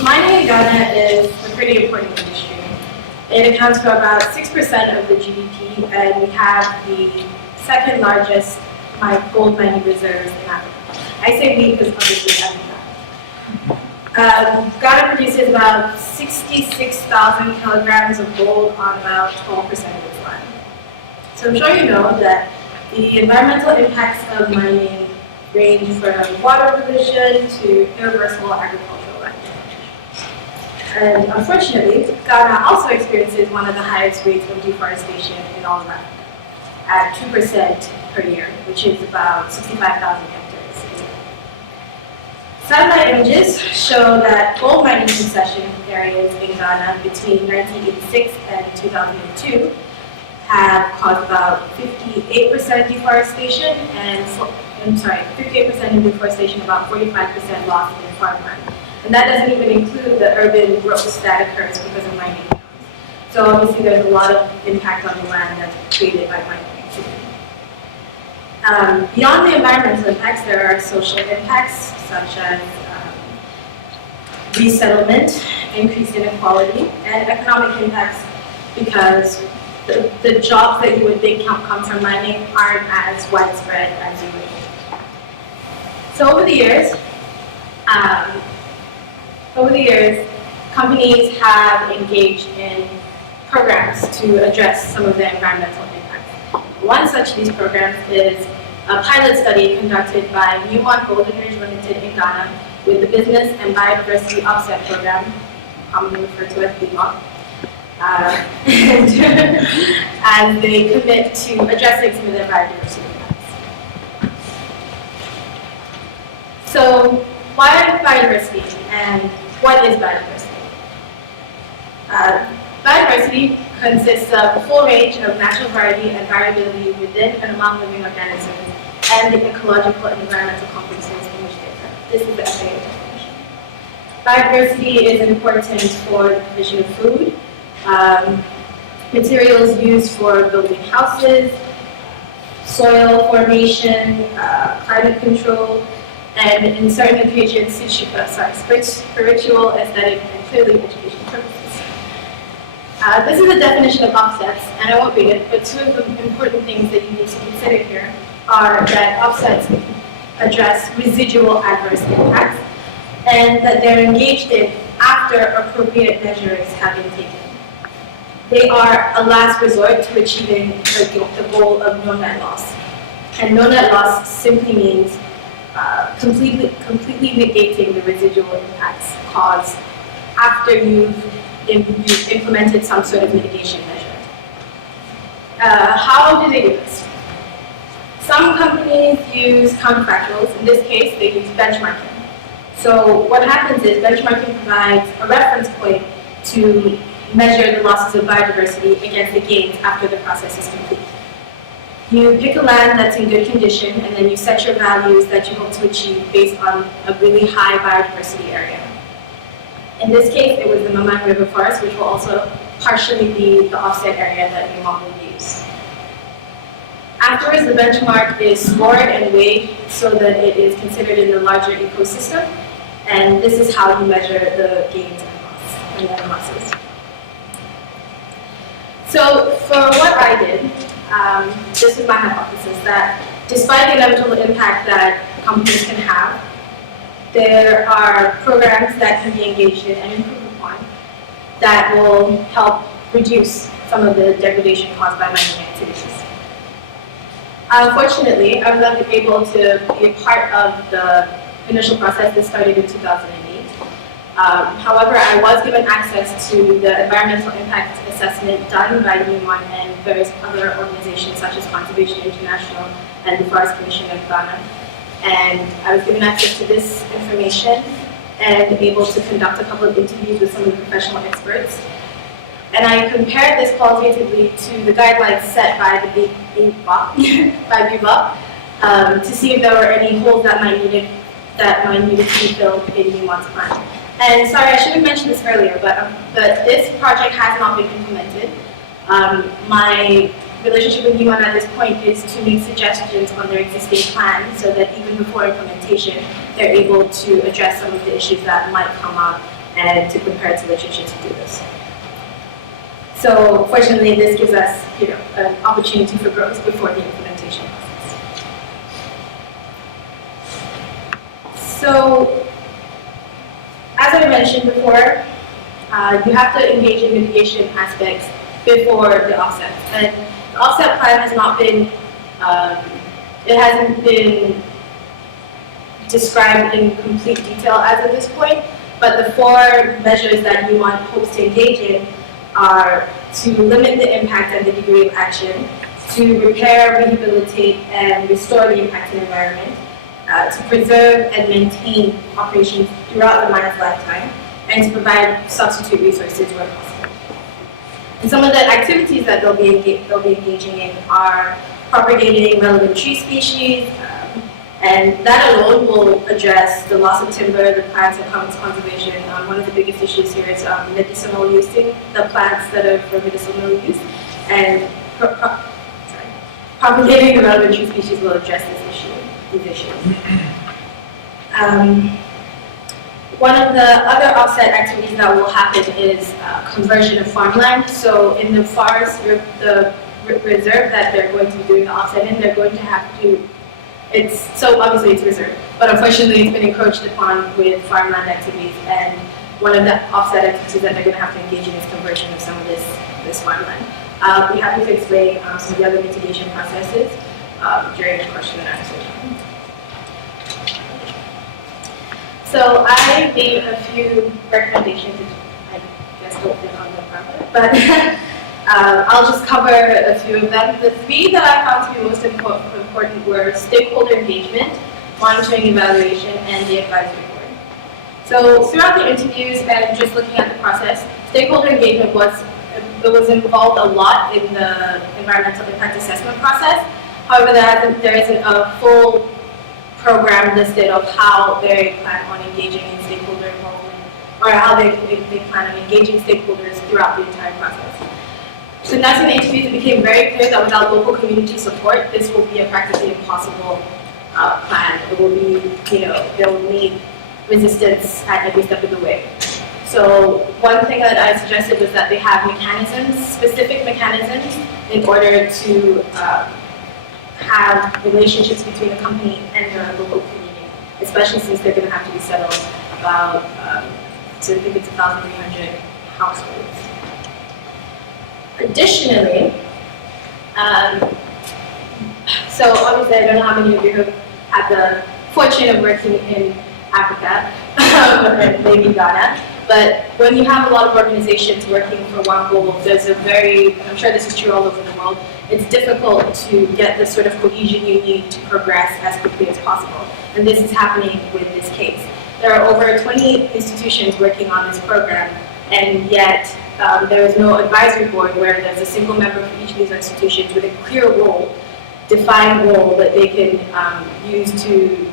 Mining in Ghana is a pretty important industry. It accounts for about 6% of the GDP, and we have the second largest gold mining reserves in Africa. I say we because obviously Africa. Ghana produces about 66,000 kilograms of gold on about 12% of its land. So I'm sure you know that the environmental impacts of mining range from water pollution to irreversible agricultural land damage. And unfortunately, Ghana also experiences one of the highest rates of deforestation in all of Africa, at 2% per year, which is about 65,000 hectares. Satellite images show that gold mining concession areas in Ghana between 1986 and 2002 have caused about 58% deforestation and 58% in deforestation, about 45% loss in farmland. And that doesn't even include the urban growth that occurs because of mining. So obviously there's a lot of impact on the land that's created by mining activity. Beyond the environmental impacts, there are social impacts such as resettlement, increased inequality, and economic impacts because the jobs that you would think come from mining aren't as widespread as you would think. So over the years, companies have engaged in programs to address some of the environmental impacts. One such of these programs is a pilot study conducted by Newmont Gold Limited in Ghana with the Business and Biodiversity Offset Program, commonly referred to as BMOP, and they commit to addressing some of their biodiversity impacts. So, why biodiversity and what is biodiversity? Biodiversity consists of a full range of natural variety and variability within and among living organisms and the ecological and environmental complexes in which they occur. This is the FAO definition. Biodiversity is important for the provision of food, materials used for building houses, soil formation, climate control, and in certain occasions, spiritual, aesthetic, and clearly educational purposes. This is a definition of offsets, and I won't read it, but two of the important things that you need to consider here are that offsets address residual adverse impacts, and that they're engaged in after appropriate measures have been taken. They are a last resort to achieving the goal of no net loss. And no net loss simply means completely negating the residual impacts caused after you've implemented some sort of mitigation measure. How do they do this? Some companies use counterfactuals. In this case, they use benchmarking. So what happens is benchmarking provides a reference point to measure the losses of biodiversity against the gains after the process is complete. You pick a land that's in good condition, and then you set your values that you hope to achieve based on a really high biodiversity area. In this case, it was the Mamang River Forest, which will also partially be the offset area that Newmont will use. Afterwards, the benchmark is scored and weighed so that it is considered in the larger ecosystem, and this is how you measure the gains and losses. So for what I did, this is my hypothesis, that despite the inevitable impact that companies can have, there are programs that can be engaged in and improved upon that will help reduce some of the degradation caused by mining activities. Unfortunately, I was not able to be a part of the initial process that started in 2008. However, I was given access to the environmental impact assessment done by Newmont and various other organizations such as Conservation International and the Forest Commission of Ghana. And I was given access to this information and able to conduct a couple of interviews with some of the professional experts. And I compared this qualitatively to the guidelines set by the BIOP, to see if there were any holes that might need to be filled in Newmont's plan. And sorry, I should have mentioned this earlier, but this project has not been implemented. My relationship with Newmont at this point is to make suggestions on their existing plan so that even before implementation, they're able to address some of the issues that might come up and to prepare to literature to do this. So fortunately, this gives us, an opportunity for growth before the implementation process. So, as I mentioned before, you have to engage in mitigation aspects before the offset. And the offset plan has not been, it hasn't been described in complete detail as of this point, but the 4 measures that Newmont hopes to engage in are to limit the impact and the degree of action, to repair, rehabilitate, and restore the impacted environment, to preserve and maintain operations throughout the mine's lifetime, and to provide substitute resources where possible. And some of the activities that they'll be engaging in are propagating relevant tree species, and that alone will address the loss of timber, the plants and commons conservation. One of the biggest issues here is medicinal using the plants that are for medicinal use, and propagating the relevant tree species will address these issues. One of the other offset activities that will happen is conversion of farmland. So in the forest, the reserve that they're going to be doing the offset in, they're going to have to, obviously it's reserved, but unfortunately it's been encroached upon with farmland activities, and one of the offset activities that they're going to have to engage in is conversion of some of this farmland. We have to explain some of the other mitigation processes during the question and answer time. So I made a few recommendations, which I guess don't fit on the PowerPoint, but I'll just cover a few of them. The 3 that I found to be most important were stakeholder engagement, monitoring evaluation, and the advisory board. So throughout the interviews and just looking at the process, stakeholder engagement was involved a lot in the environmental impact assessment process. However, there isn't a full program listed of how they plan on engaging in stakeholder involvement, or how they plan on engaging stakeholders throughout the entire process. So now in the interviews, it became very clear that without local community support, this will be a practically impossible plan. It will be, they will meet resistance at every step of the way. So one thing that I suggested was that they have mechanisms, specific mechanisms, in order to have relationships between the company and the local community, especially since they're going to have to be settled about, so I think it's 1,300 households. Additionally, so obviously I don't know how many of you have had the fortune of working in Africa, or maybe Ghana, but when you have a lot of organizations working for one goal, there's I'm sure this is true all over the world, it's difficult to get the sort of cohesion you need to progress as quickly as possible. And this is happening with this case. There are over 20 institutions working on this program, and yet there is no advisory board where there's a single member for each of these institutions with a clear role, defined role that they can use to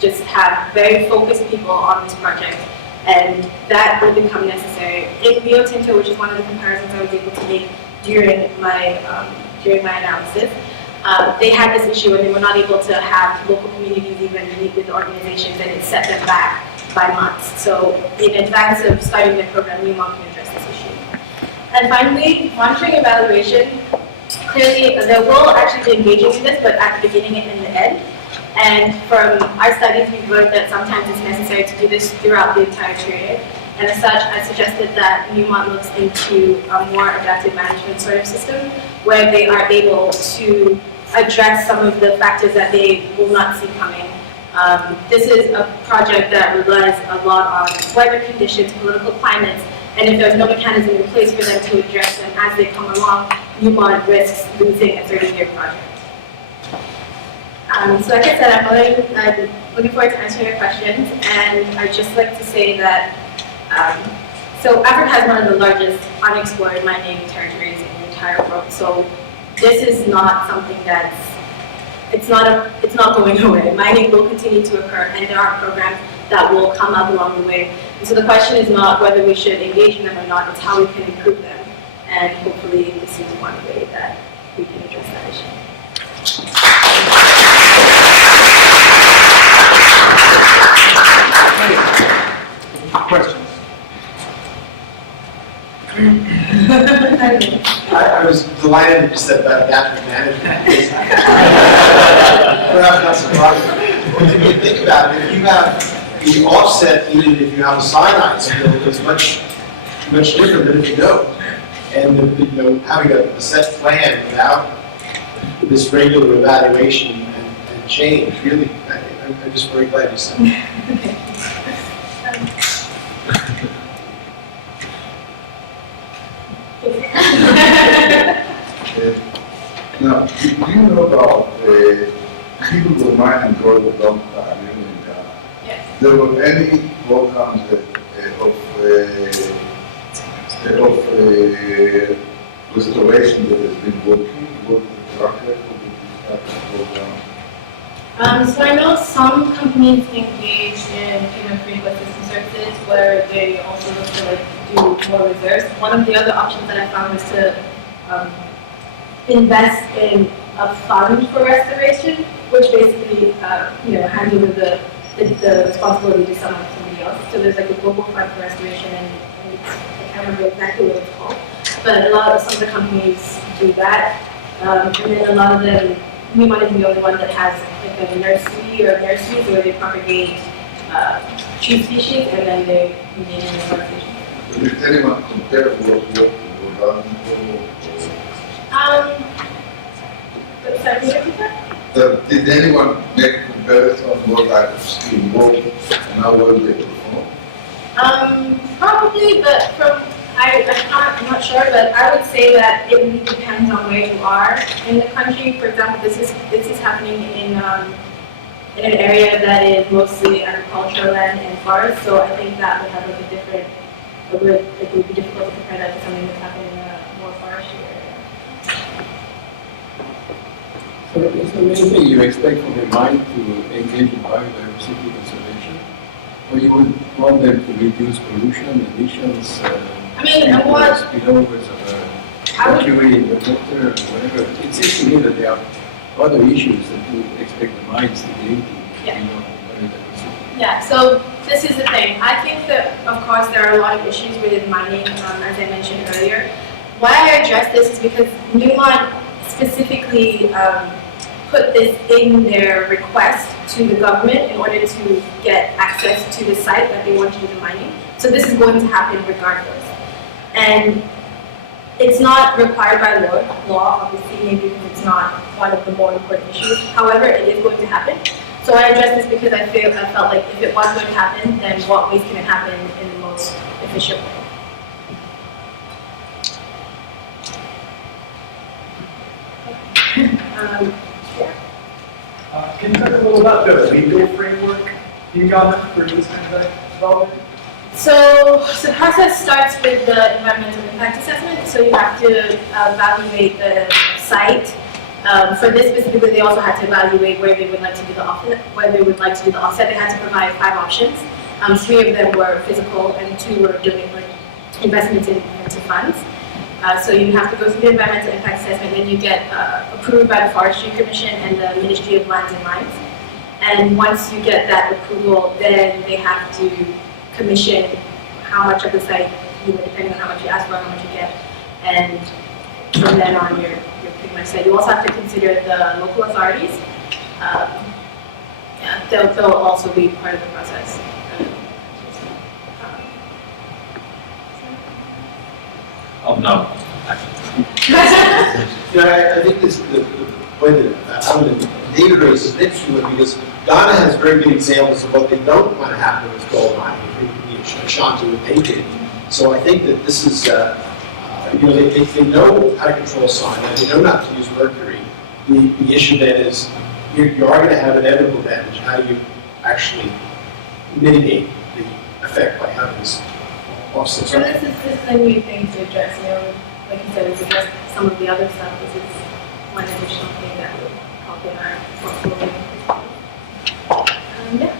just have very focused people on this project. And that will become necessary. In Rio Tinto, which is one of the comparisons I was able to make during my analysis, they had this issue and they were not able to have local communities even meet with the organizations, and it set them back by months. So in advance of starting their program, Newmont can address this issue. And finally, monitoring evaluation. Clearly, they will actually be engaging in this, but at the beginning and in the end. And from our studies, we've learned that sometimes it's necessary to do this throughout the entire period. And as such, I suggested that Newmont looks into a more adaptive management sort of system where they are able to address some of the factors that they will not see coming. This is a project that relies a lot on weather conditions, political climates, and if there's no mechanism in place for them to address them as they come along, Newmont risks losing a 30-year project. So like I said, I'm looking forward to answering your questions, and I'd just like to say that so Africa has one of the largest unexplored mining territories in the entire world. So this is not something it's not going away. Mining will continue to occur, and there are programs that will come up along the way. And so the question is not whether we should engage in them or not, it's how we can improve them. And hopefully this is one way that we can address that issue. Questions? delighted you just said about adaptive management. Perhaps not surprising. But if you think about it, if you have the offset, even if you have a cyanide spill, is much different than if you don't. And having a set plan without this regular evaluation and change, really, I'm just very glad you said that. Now, do you know about people who mine and gold for a long time in Ghana? Yes. There were any programs of restoration that has been working? What is the track record of this type of program? So I know some companies engage in human-free ecosystem services where they also look to do more reserves. One of the other options that I found was to invest in a fund for restoration, which basically hands over the responsibility to somebody else. So there's like a global fund for restoration, and I can't remember exactly what it's called, but some of the companies do that, and then a lot of them. Newmont is the only one that has like a nursery or nurseries where they propagate tree species and then they engage in restoration. Did anyone compare what you've done? Sorry, can you repeat that? Did anyone make a comparison on what type of scheme worked and how well they perform? Probably, but I'm not sure, but I would say that it really depends on where you are in the country. For example, this is happening in an area that is mostly agricultural land and forest, so I think that would have like a different, it would be difficult to compare that to something that's happening in a more forestry area. So is there anything you expect from a mine to engage in biodiversity conservation? Or you would want them to reduce pollution, emissions, spillovers of mercury in the water, or whatever? It seems to me that there are other issues that you would expect the mines to be into, biodiversity. Yeah, so this is the thing. I think that, of course, there are a lot of issues with mining, as I mentioned earlier. Why I address this is because Newmont specifically put this in their request to the government in order to get access to the site that they want to do the mining. So this is going to happen regardless. And it's not required by law, obviously, maybe because it's not one of the more important issues. However, it is going to happen. So I address this because I felt like if it was going to happen, then what ways can it happen in the most efficient way? Can you talk a little about the legal framework you got for this kind of development? So the process starts with the environmental impact assessment. So you have to evaluate the site. For this specifically, they also had to evaluate where they would like to do the offset. They had to provide 5 options. 3 of them were physical, and 2 were doing investments into funds. So you have to go through the environmental impact assessment, then you get approved by the Forestry Commission and the Ministry of Lands and Mines. And once you get that approval, then they have to commission how much of the site, depending on how much you ask for, how much you get. And from then on, you're pretty much set. You also have to consider the local authorities. They'll also be part of the process. Oh, no. I think the point that I would David raises an interesting one, because Ghana has very good examples of what they don't want to happen with gold mining, Ashanti, what they did. So I think that this is, they know how to control cyanide, they know not to use mercury. The issue then is you are going to have inevitable damage. How do you actually mitigate the effect by having this offset? So this is a new thing to address. Like you said, we've addressed some of the other stuff. This is one additional thing that would help in our portfolio. Yeah.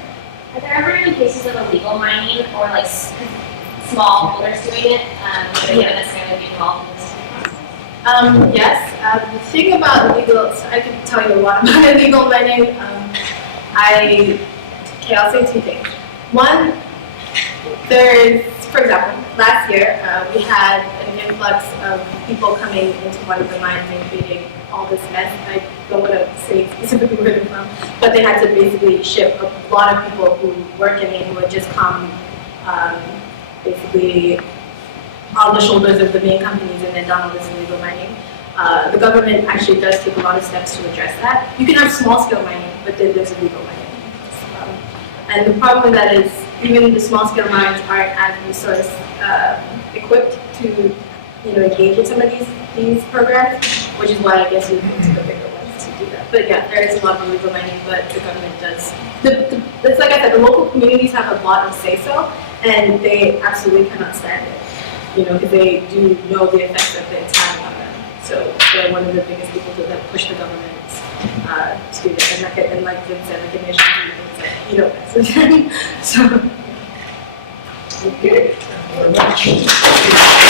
Are there ever any cases of illegal mining or like small holders doing it that wouldn't necessarily be involved in this process? Yes. The thing about illegal, so I could tell you a lot about illegal mining. I'll say 2 things. One, there's for example, last year, we had an influx of people coming into one of the mines and creating all this mess. I don't want to say specifically where they're from, but they had to basically ship a lot of people who work in it who would just come basically on the shoulders of the main companies and then down all this illegal mining. The government actually does take a lot of steps to address that. You can have small-scale mining, but then there's illegal mining. And the problem with that is even the small-scale mines aren't as resource equipped to, engage in some of these programs, which is why I guess we go to the bigger ones to do that. But yeah, there is a lot of illegal mining, but the government does. It's like I said, the local communities have a lot of say-so, and they absolutely cannot stand it, because they do know the effects that it's having on them. So they're one of the biggest people that push the government to do that. And like Vin said, recognition and things like, so. Okay, thank you very much.